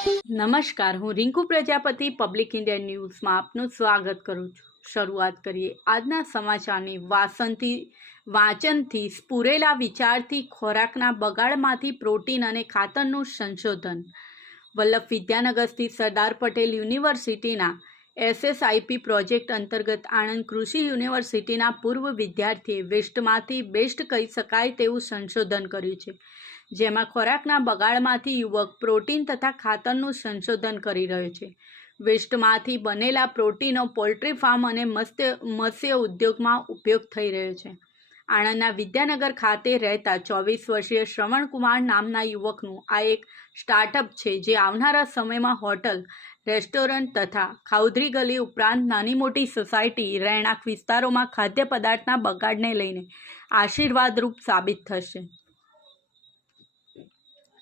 નમસ્કાર, હું Rinku Prajapati, public India ન્યૂઝમાં આપનું સ્વાગત કરું છું. શરૂઆત કરીએ આજના સમાચારની વાસનથી, વાંચનથી, સ્પુરેલા વિચારથી, ખોરાકના બગાડમાંથી પ્રોટીન અને ખાતરનું સંશોધન. વલ્લભ વિદ્યાનગર સ્થિત સરદાર પટેલ યુનિવર્સિટીના એસએસઆઈપી પ્રોજેક્ટ અંતર્ગત આણંદ કૃષિ યુનિવર્સિટીના પૂર્વ વિદ્યાર્થીએ વેસ્ટમાંથી બેસ્ટ કહી શકાય તેવું સંશોધન કર્યું છે. જેમાં ખોરાકના બગાડમાંથી યુવક પ્રોટીન તથા ખાતરનું સંશોધન કરી રહ્યો છે. વેસ્ટમાંથી બનેલા પ્રોટીનો પોલ્ટ્રી ફાર્મ અને મત્સ્ય મત્સ્ય ઉદ્યોગમાં ઉપયોગ થઈ રહ્યો છે. આણંદના વિદ્યાનગર ખાતે રહેતા ચોવીસ વર્ષીય શ્રવણકુમાર નામના યુવકનું આ એક સ્ટાર્ટઅપ છે જે આવનારા સમયમાં હોટલ, રેસ્ટોરન્ટ તથા ખાઉધરી ગલી ઉપરાંત નાની મોટી સોસાયટી, રહેણાંક વિસ્તારોમાં ખાદ્ય પદાર્થના બગાડને લઈને આશીર્વાદરૂપ સાબિત થશે.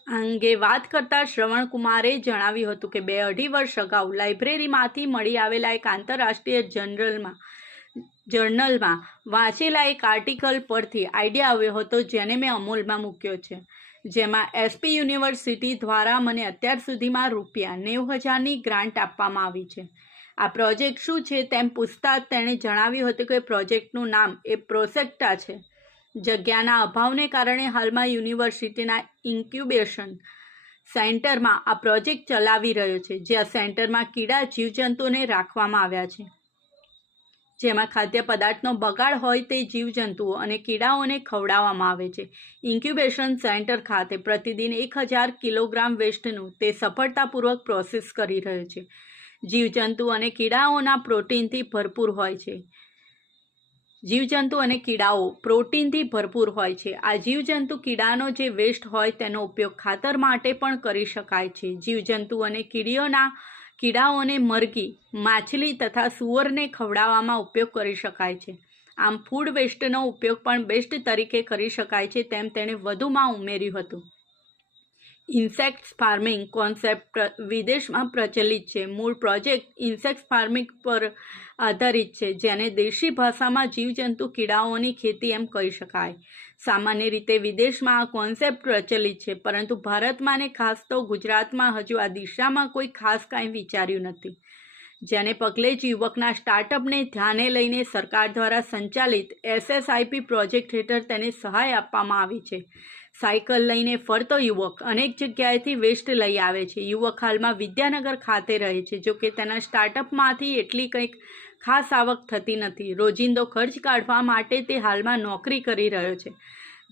અંગે વાત કરતા શ્રવણકુમારે જણાવ્યું હતું કે બે અઢી વર્ષ અગાઉ લાઇબ્રેરીમાંથી મળી આવેલા એક આંતરરાષ્ટ્રીય જનરલમાં જર્નલમાં વાંચેલા એક આર્ટિકલ પરથી આઈડિયા આવ્યો હતો જેને મેં અમૂલમાં મૂક્યો છે. જેમાં એસપી યુનિવર્સિટી દ્વારા મને અત્યાર સુધીમાં રૂપિયા નેવું હજારની ગ્રાન્ટ આપવામાં આવી છે. આ પ્રોજેક્ટ શું છે તેમ પૂછતા તેણે જણાવ્યું હતું કે પ્રોજેક્ટનું નામ એ પ્રોસેક્ટા છે. જગ્યાના અભાવને કારણે હાલમાં યુનિવર્સિટીના ઇન્ક્યુબેશન સેન્ટરમાં આ પ્રોજેક્ટ ચલાવી રહ્યો છે જ્યાં સેન્ટરમાં કીડા જીવજંતુઓને રાખવામાં આવ્યા છે. જેમાં ખાદ્ય પદાર્થનો બગાડ હોય તે જીવજંતુઓ અને કીડાઓને ખવડાવવામાં આવે છે. ઇન્ક્યુબેશન સેન્ટર ખાતે પ્રતિદિન એક હજાર કિલોગ્રામ વેસ્ટનું તે સફળતાપૂર્વક પ્રોસેસ કરી રહ્યો છે. જીવજંતુ અને કીડાઓના પ્રોટીનથી ભરપૂર હોય છે. જીવજંતુ અને કીડાઓ પ્રોટીનથી ભરપૂર હોય છે. આ જીવજંતુ કીડાનો જે વેસ્ટ હોય તેનો ઉપયોગ ખાતર માટે પણ કરી શકાય છે. જીવજંતુ અને કીડીઓના કીડાઓને મરઘી, માછલી તથા સુવરને ખવડાવવામાં ઉપયોગ કરી શકાય છે. આમ, ફૂડ વેસ્ટનો ઉપયોગ પણ બેસ્ટ તરીકે કરી શકાય છે તેમ તેણે વધુમાં ઉમેર્યું હતું. ઇન્સેક્ટ ફાર્મિંગ કોન્સેપ્ટ વિદેશમાં પ્રચલિત છે. મૂળ પ્રોજેક્ટ ઇન્સેક્ટ ફાર્મિંગ પર આધારિત છે, જેને દેશી ભાષામાં જીવજંતુ કીડાઓની ખેતી એમ કહી શકાય. સામાન્ય રીતે વિદેશમાં આ કોન્સેપ્ટ પ્રચલિત છે, પરંતુ ભારતમાં ને ખાસ તો ગુજરાતમાં હજુ આ દિશામાં કોઈ ખાસ કાંઈ વિચાર્યું નથી. જેને પગલે જ યુવકના સ્ટાર્ટઅપને ધ્યાને લઈને સરકાર દ્વારા સંચાલિત એસએસઆઈપી પ્રોજેક્ટ હેઠળ તેને સહાય આપવામાં આવી છે. સાયકલ લઈને ફરતો યુવક અનેક જગ્યાએથી વેસ્ટ લઈ આવે છે. યુવક હાલમાં વિદ્યાનગર ખાતે રહે છે, જો કે તેના સ્ટાર્ટઅપમાંથી એટલી કંઈક ખાસ આવક થતી નથી. રોજિંદો ખર્ચ કાઢવા માટે તે હાલમાં નોકરી કરી રહ્યો છે.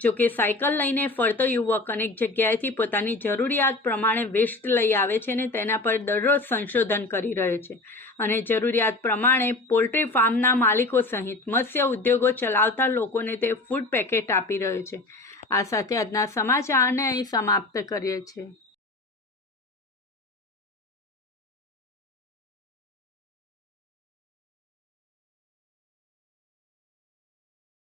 જો કે સાયકલ લઈને ફરતો યુવક અનેક જગ્યાએથી પોતાની જરૂરિયાત પ્રમાણે વેસ્ટ લઈ આવે છે અને તેના પર દરરોજ સંશોધન કરી રહ્યો છે. અને જરૂરિયાત પ્રમાણે પોલ્ટ્રી ફાર્મના માલિકો સહિત મત્સ્ય ઉદ્યોગો ચલાવતા લોકોને તે ફૂડ પેકેટ આપી રહ્યો છે. આ સાથે આજના સમાચારને અહીં સમાપ્ત કરીએ છીએ.